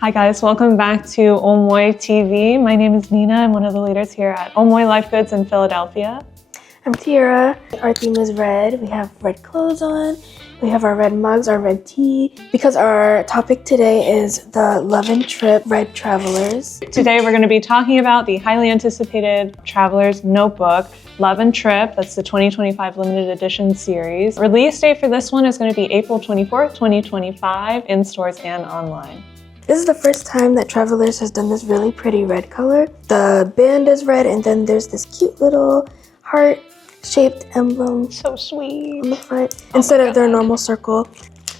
Hi guys, welcome back to Omoi TV. My name is Nina. I'm one of the leaders here at Omoi Life Goods in Philadelphia. I'm Tyara. Our theme is red. We have red clothes on. We have our red mugs, our red tea. Because our topic today is the Love and Trip Red Travelers. Today we're going to be talking about the highly anticipated Traveler's Notebook, Love and Trip. That's the 2025 limited edition series. Release date for this one is going to be April 24th, 2025 in stores and online. This is the first time that Travelers has done this really pretty red color. The band is red and then there's this cute little heart-shaped emblem. So sweet. On the front instead of their normal circle.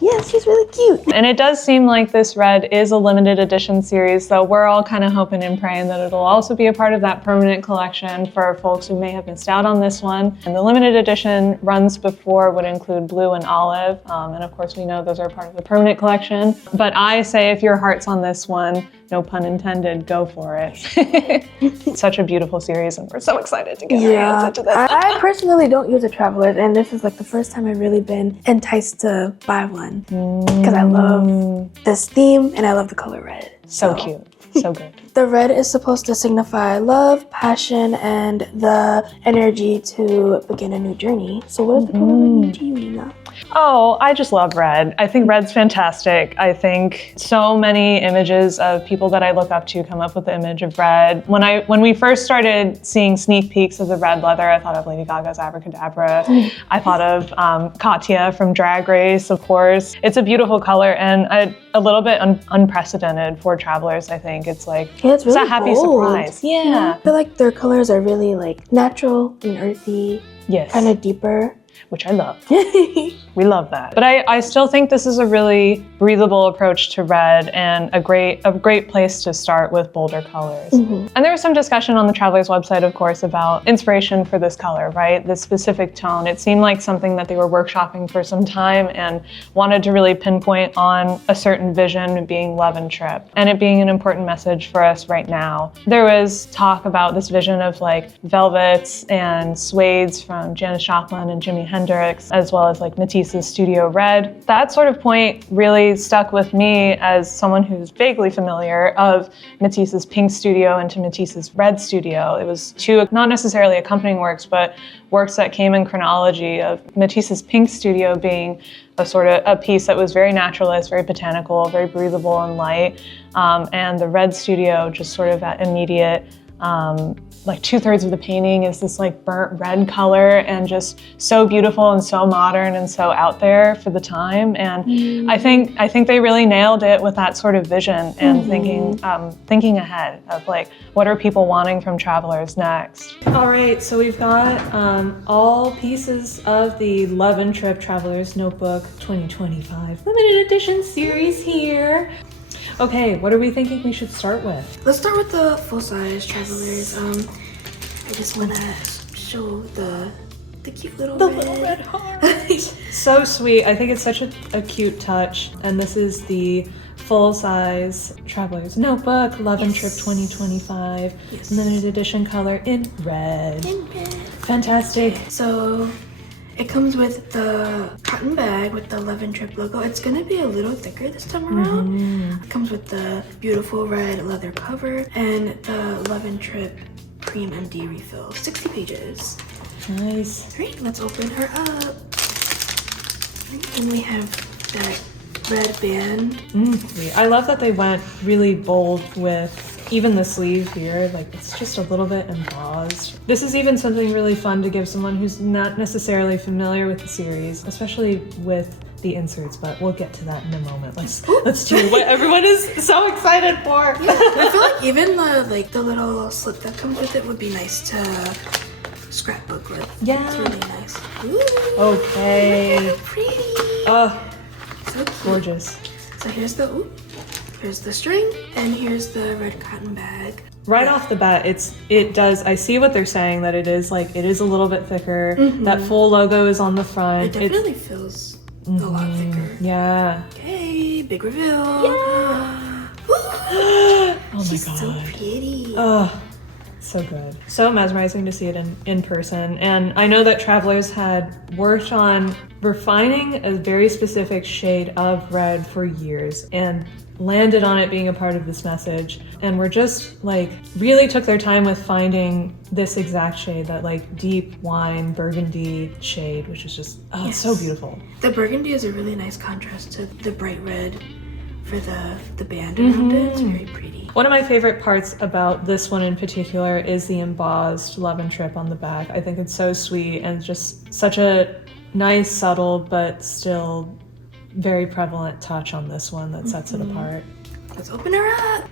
Yes, he's really cute. And it does seem like this red is a limited edition series, so we're all kind of hoping and praying that it'll also be a part of that permanent collection for folks who may have missed out on this one. And the limited edition runs before would include blue and olive. And of course we know those are part of the permanent collection. But I say if your heart's on this one, no pun intended, go for it. Such a beautiful series and we're so excited to get our hands into this. I personally don't use a Travelers and this is like the first time I've really been enticed to buy one. Because I love this theme and I love the color red. So cute, so good. The red is supposed to signify love, passion, and the energy to begin a new journey. So what does the color red mean to you, Nina? Oh, I just love red. I think red's fantastic. I think so many images of people that I look up to come up with the image of red. When we first started seeing sneak peeks of the red leather, I thought of Lady Gaga's Abracadabra. I thought of Katya from Drag Race, of course. It's a beautiful color and a little bit unprecedented for Travelers, I think. It's like, it's really a happy bold. surprise. Yeah. I feel like their colors are really like natural and earthy. Yes. Kind of deeper. Which I love. We love that. But I still think this is a really breathable approach to red and a great place to start with bolder colors. And there was some discussion on the Traveler's website, of course, about inspiration for this color, right? This specific tone. It seemed like something that they were workshopping for some time and wanted to really pinpoint on a certain vision being love and trip and it being an important message for us right now. There was talk about this vision of like velvets and suedes from Janis Joplin and Jimi Hendrix, as well as like Matisse's Studio Red. That sort of point really stuck with me as someone who's vaguely familiar of Matisse's Pink Studio and to Matisse's Red Studio. It was two, not necessarily accompanying works, but works that came in chronology of Matisse's Pink Studio being a sort of a piece that was very naturalist, very botanical, very breathable and light. And the Red Studio, just sort of that immediate, like 2/3 of the painting is this like burnt red color and just so beautiful and so modern and so out there for the time. And I think they really nailed it with that sort of vision and thinking ahead of like, what are people wanting from Travelers next? All right, so we've got all pieces of the Love and Trip Travelers Notebook 2025 limited edition series here. Okay, what are we thinking we should start with? Let's start with the full-size Travelers. I just want to show the cute little red heart. So sweet. I think it's such a cute touch. And this is the full-size Traveler's Notebook, Love and Trip 2025, limited edition color in red. Fantastic. So it comes with the cotton bag with the Love and Trip logo. It's gonna be a little thicker this time around. It comes with the beautiful red leather cover and the Love and Trip Cream MD refill. 60 pages. Nice. All right, let's open her up. And we have that red band. I love that they went really bold with even the sleeve here, like it's just a little bit embossed. This is even something really fun to give someone who's not necessarily familiar with the series, especially with the inserts, but we'll get to that in a moment. Let's do what everyone is so excited for. Yeah, I feel like even the little slip that comes with it would be nice to scrapbook with. Yeah. It's really nice. Ooh, okay. Pretty. Oh, so cute. Gorgeous. So here's the string and here's the red cotton bag. Right off the bat, I see what they're saying, that it is a little bit thicker. That full logo is on the front. It definitely feels a lot thicker. Yeah. Okay, big reveal. Yeah. Oh my She's god. so pretty. Oh, so good. So mesmerizing to see it in person. And I know that Travelers had worked on refining a very specific shade of red for years. And landed on it being a part of this message, and were just like really took their time with finding this exact shade, that like deep wine burgundy shade, which is just it's so beautiful. The burgundy is a really nice contrast to the bright red for the band around it. It's very pretty. One of my favorite parts about this one in particular is the embossed Love and Trip on the back. I think it's so sweet and just such a nice, subtle, but still very prevalent touch on this one that sets it apart. Let's open her up.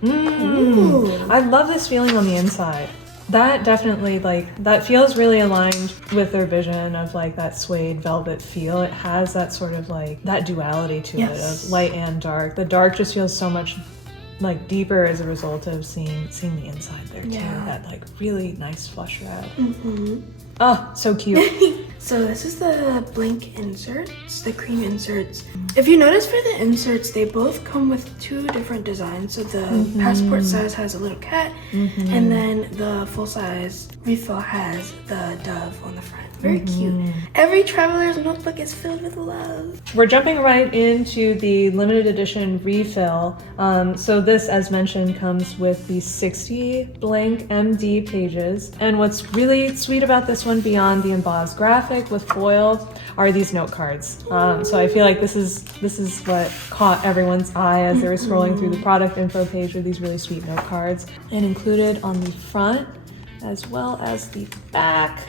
I love this feeling on the inside. That definitely, like, that feels really aligned with their vision of like that suede velvet feel. It has that sort of like that duality to it of light and dark. The dark just feels so much like deeper as a result of seeing the inside there too. That like really nice flush red. Oh, so cute. So this is the blank inserts, the cream inserts. If you notice for the inserts, they both come with two different designs. So the passport size has a little cat, and then the full size refill has the dove on the front. Very cute. Every traveler's notebook is filled with love. We're jumping right into the limited edition refill. So this, as mentioned, comes with the 60 blank MD pages. And what's really sweet about this one, beyond the embossed graphic with foil, are these note cards. So I feel like this is what caught everyone's eye as they were scrolling through the product info page, with these really sweet note cards. And included on the front as well as the back.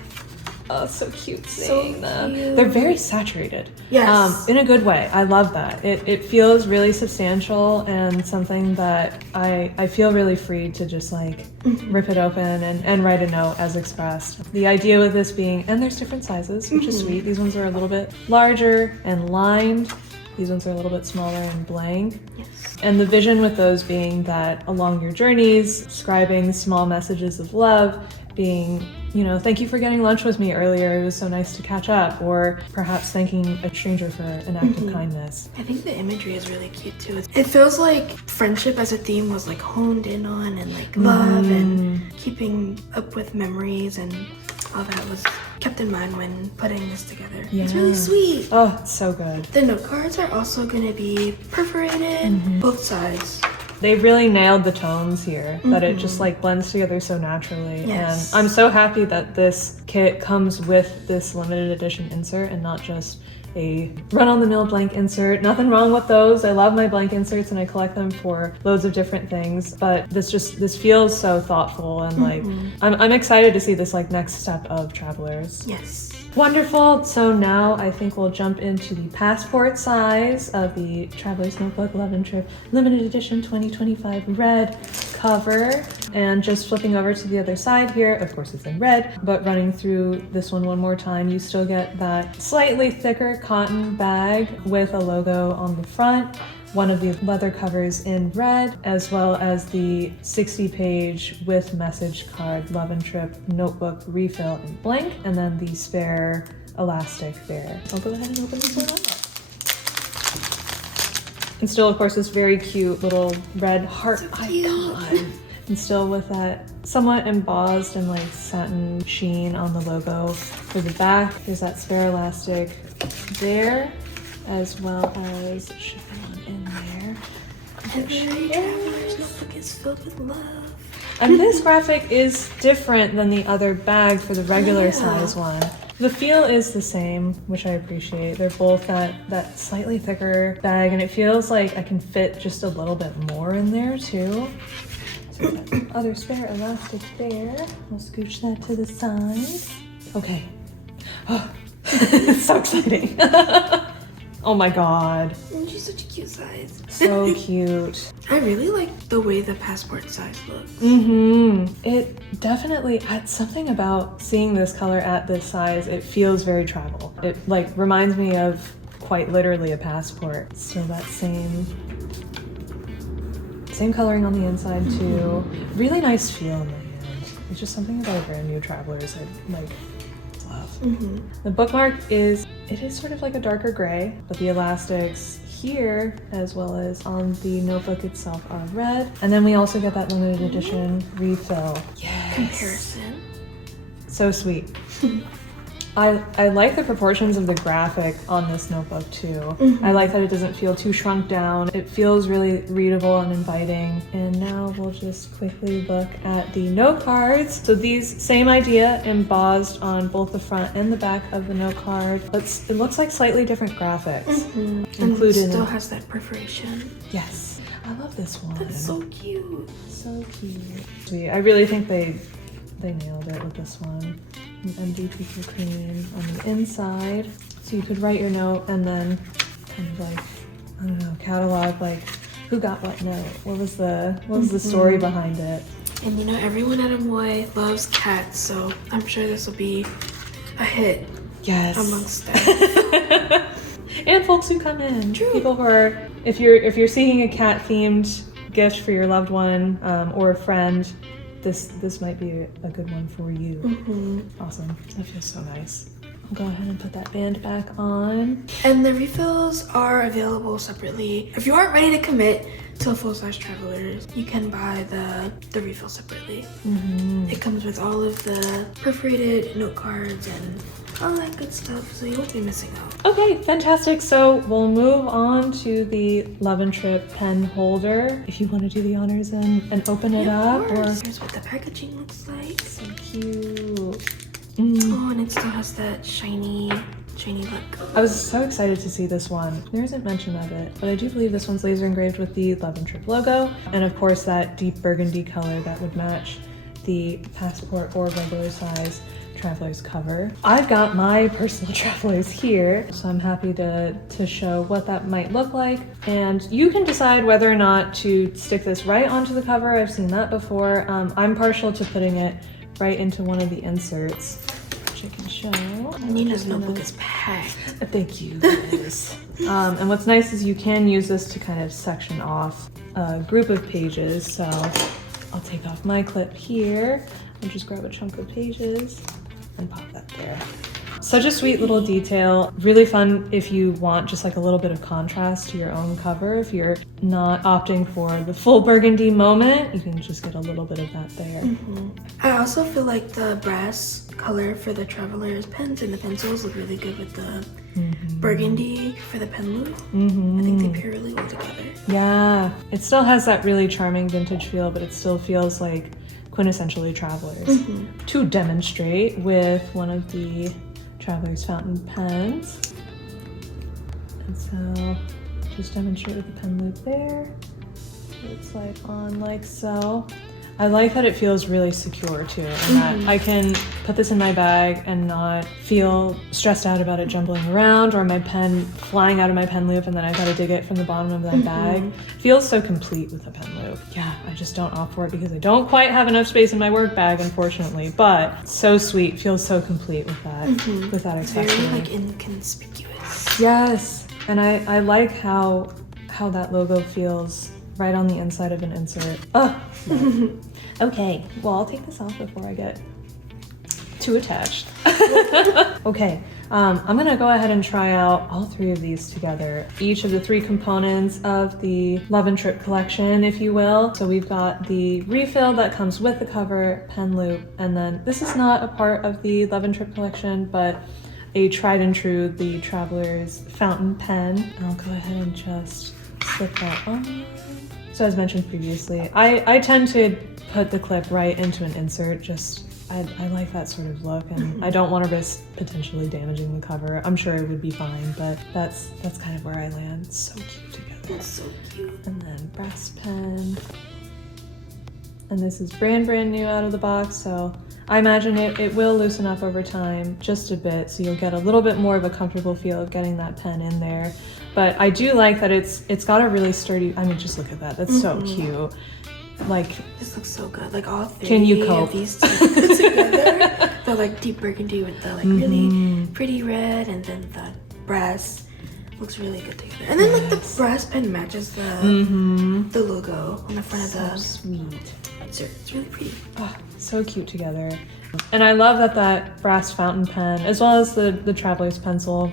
Oh, so cute seeing them. They're very saturated. Yes. In a good way. I love that. It feels really substantial and something that I feel really free to just like rip it open and write a note as expressed. The idea with this being, and there's different sizes, which is sweet. These ones are a little bit larger and lined. These ones are a little bit smaller and blank. Yes. And the vision with those being that along your journeys, scribing small messages of love, being, you know, thank you for getting lunch with me earlier, it was so nice to catch up, or perhaps thanking a stranger for an act of kindness. I think the imagery is really cute too. It feels like friendship as a theme was like honed in on, and like love and keeping up with memories, and all that was kept in mind when putting this together. It's really sweet. Oh, it's so good. The note cards are also going to be perforated, both sides. They really nailed the tones here, that it just like blends together so naturally. Yes. And I'm so happy that this kit comes with this limited edition insert and not just a run-on-the-mill blank insert. Nothing wrong with those. I love my blank inserts and I collect them for loads of different things, but this feels so thoughtful, and like I'm excited to see this like next step of Travelers. Yes. Wonderful. So now I think we'll jump into the passport size of the Traveler's Notebook Love and Trip Limited Edition 2025 red cover. And just flipping over to the other side here, of course it's in red, but running through this one more time, you still get that slightly thicker cotton bag with a logo on the front, one of the leather covers in red, as well as the 60-page with message card Love and Trip notebook refill in blank, and then the spare elastic there. I'll go ahead and open this one up. And still, of course, this very cute little red heart icon. And still with that somewhat embossed and like satin sheen on the logo for the back. There's that spare elastic there, as well as shipping on in there. Every traveler's notebook is filled with love. And this graphic is different than the other bag for the regular size one. The feel is the same, which I appreciate. They're both that slightly thicker bag, and it feels like I can fit just a little bit more in there too. So that other spare elastic there. I'll scooch that to the side. Okay. Oh, it's so exciting. Oh my god. And she's such a cute size. So cute. I really like the way the passport size looks. It definitely adds something about seeing this color at this size. It feels very travel. It like reminds me of quite literally a passport. Still that same coloring on the inside too. Really nice feel in the hand. It's just something about brand new Travelers I like love. The bookmark is sort of like a darker gray, but the elastics here as well as on the notebook itself are red. And then we also get that limited edition refill. Yes. Comparison. So sweet. I like the proportions of the graphic on this notebook too. I like that it doesn't feel too shrunk down. It feels really readable and inviting. And now we'll just quickly look at the note cards. So these, same idea, embossed on both the front and the back of the note card. It looks like slightly different graphics. Included. And it still has that perforation. Yes. I love this one. That's so cute. So cute. Sweet. I really think they nailed it with this one. An MD cream on the inside. So you could write your note and then kind of like, I don't know, catalog like who got what note. What was the story behind it? And you know, everyone at Omoi loves cats, so I'm sure this will be a hit. Yes. Amongst them. And folks who come in. True. People who are, if you're seeking a cat themed gift for your loved one or a friend, this might be a good one for you. Awesome. That feels so nice. I'll go ahead and put that band back on. And the refills are available separately. If you aren't ready to commit to a full-size Travelers, you can buy the refill separately. It comes with all of the perforated note cards and all that good stuff, so you won't be missing out. Okay, fantastic. So we'll move on to the Love and Trip pen holder. If you want to do the honors and open it up. Or here's what the packaging looks like. So cute. Oh, and it still has that shiny look. I was so excited to see this one. There isn't mention of it, but I do believe this one's laser engraved with the Love and Trip logo. And of course that deep burgundy color that would match the passport or regular size Traveler's cover. I've got my personal Travelers here, so I'm happy to show what that might look like. And you can decide whether or not to stick this right onto the cover. I've seen that before. I'm partial to putting it right into one of the inserts, which I can show. Nina's notebook is packed. Thank you, guys. And what's nice is you can use this to kind of section off a group of pages. So I'll take off my clip here and just grab a chunk of pages and pop that there. Such a sweet little detail. Really fun if you want just like a little bit of contrast to your own cover. If you're not opting for the full burgundy moment, you can just get a little bit of that there. I also feel like the brass color for the Travelers pens and the pencils look really good with the burgundy for the pen loop. I think they pair really well together. Yeah, it still has that really charming vintage feel, but it still feels like quintessentially Travelers. To demonstrate with one of the Travelers fountain pens. And so just demonstrate with the pen loop there. It's like on like so. I like that it feels really secure too, and that I can put this in my bag and not feel stressed out about it jumbling around or my pen flying out of my pen loop and then I gotta dig it from the bottom of my bag. It feels so complete with a pen loop. Yeah, I just don't opt for it because I don't quite have enough space in my work bag, unfortunately, but so sweet, feels so complete with that accessory. Very like inconspicuous. Yes, and I like how that logo feels right on the inside of an insert. Oh, okay. Well, I'll take this off before I get too attached. Okay, I'm gonna go ahead and try out all three of these together. Each of the three components of the Love and Trip collection, if you will. So we've got the refill that comes with the cover, pen loop, and then this is not a part of the Love and Trip collection, but a tried and true, the Travelers fountain pen. And I'll go ahead and just slip that on. So as mentioned previously, I tend to put the clip right into an insert. I like that sort of look, and I don't want to risk potentially damaging the cover. I'm sure it would be fine, but that's kind of where I land. So cute together. That's so cute. And then brass pen. And this is brand new out of the box, so I imagine it will loosen up over time just a bit, so you'll get a little bit more of a comfortable feel of getting that pen in there. But I do like that it's got a really sturdy, I mean, just look at that. That's so cute. Like, this looks so good. Like all three can you cope? Of these two put together. The like deep burgundy with the like really pretty red, and then the brass looks really good together. And then like the brass pen matches the logo on the front of the sweet. It's really pretty. Oh, so cute together. And I love that brass fountain pen, as well as the Traveler's pencil,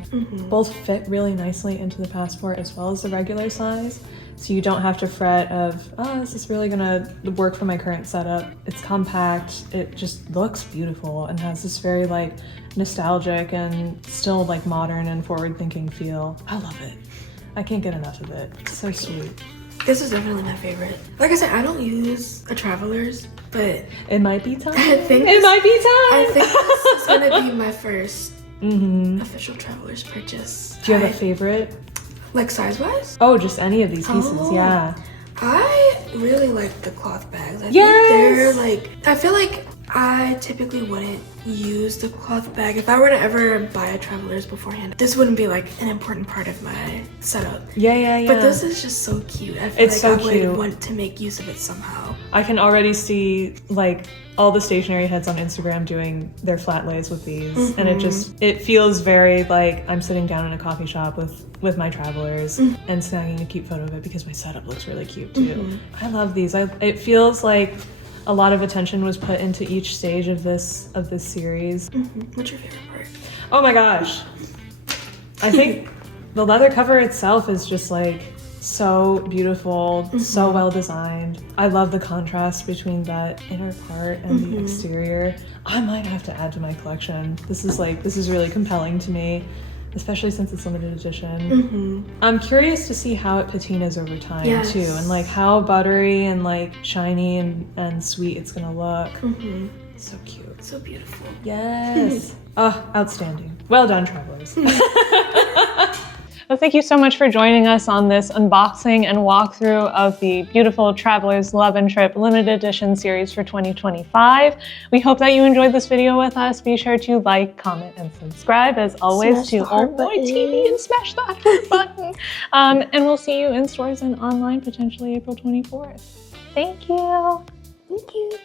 both fit really nicely into the passport as well as the regular size. So you don't have to fret of, oh, is this really gonna work for my current setup? It's compact, it just looks beautiful and has this very like nostalgic and still like modern and forward-thinking feel. I love it. I can't get enough of it. It's so sweet. This is definitely my favorite. Like I said, I don't use a Traveler's, but it might be time. I think I think this is gonna be my first official Traveler's purchase. Do you have a favorite? Like size-wise? Oh, just any of these pieces, yeah. I really like the cloth bags. I think Yes! they're like, I feel like I typically wouldn't use the cloth bag. If I were to ever buy a Traveler's beforehand, this wouldn't be like an important part of my setup. Yeah. But this is just so cute. I feel It's like so I cute. would want to make use of it somehow. I can already see like all the stationery heads on Instagram doing their flat lays with these. And it feels very like I'm sitting down in a coffee shop with my Travelers and snagging a cute photo of it because my setup looks really cute too. I love these. It feels like a lot of attention was put into each stage of this series. What's your favorite part? Oh my gosh. I think the leather cover itself is just like so beautiful, so well designed. I love the contrast between that inner part and the exterior. I might have to add to my collection. This is really compelling to me, especially since it's limited edition. I'm curious to see how it patinas over time too, and like how buttery and like shiny and sweet it's gonna look. So cute. So beautiful. Yes. Oh, outstanding. Well done, Travelers. Well, thank you so much for joining us on this unboxing and walkthrough of the beautiful Traveler's Love and Trip limited edition series for 2025. We hope that you enjoyed this video with us. Be sure to like, comment, and subscribe as always to Omoi TV and smash that heart button. And we'll see you in stores and online potentially April 24th. Thank you. Thank you.